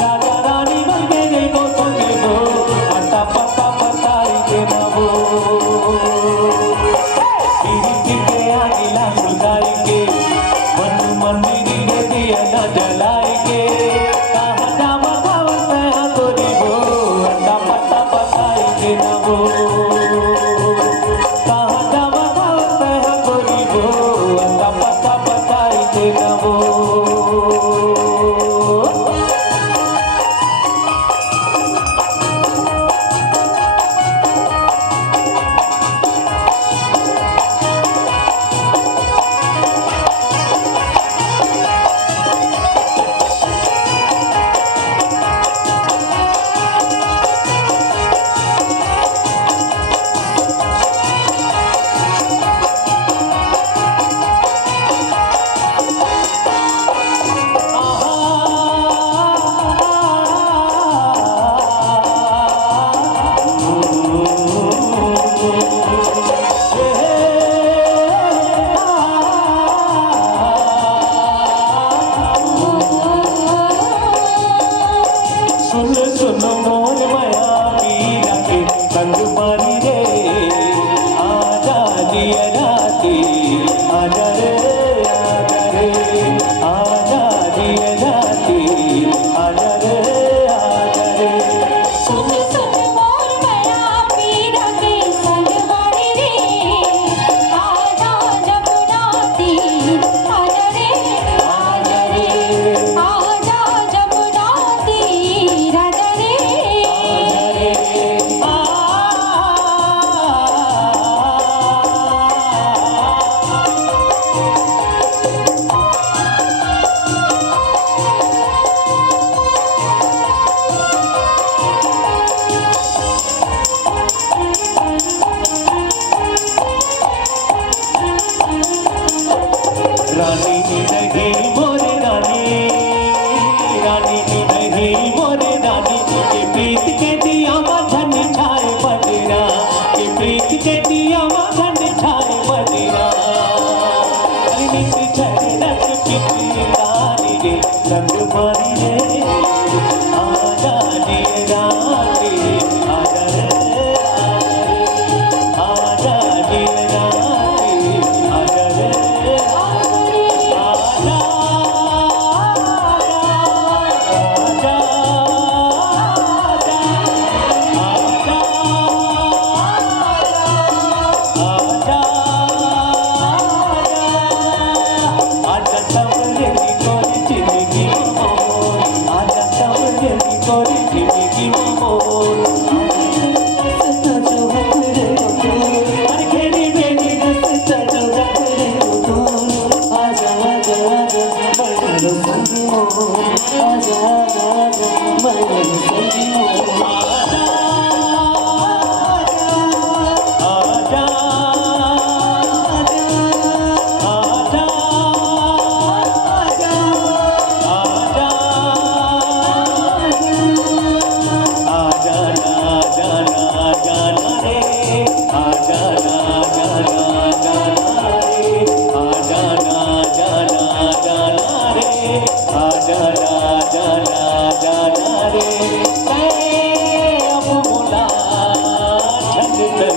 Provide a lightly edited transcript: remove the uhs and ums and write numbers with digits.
राजा रानी बन के देखो तुझे वो अटा पता बताई के ना वो तेरी दिखे आगिला सुलगाई के मन मंदिर के दिया ना जलाई के कहाँ जावा गावत है तोरी वो अटा पता बताई के ना वो कहाँ जावा गावत है तोरी वो अटा पता बताई के ना वो सुनो मोर माया पीरा के संग मारी रे आजा दिया राती आजा रे आजा रे आजा दिया राती आजा रे आजा रे सुन सुन मोर माया पीरा के संग मारी रे आजा जब राती आजा रे आजा रे आजा जब राती राजा रे रानी नहीं मोरे रानी रानी नहीं मोरे रानी के प्रीत के दिया मधन छाए बदरा के प्रीत के दिया मधन छाए बदरा नित झरनक पिटी रानी रे संग मारी रे आजा दिए राती आजा रे आजा दिए राती आजा रे अब मुला झंड कर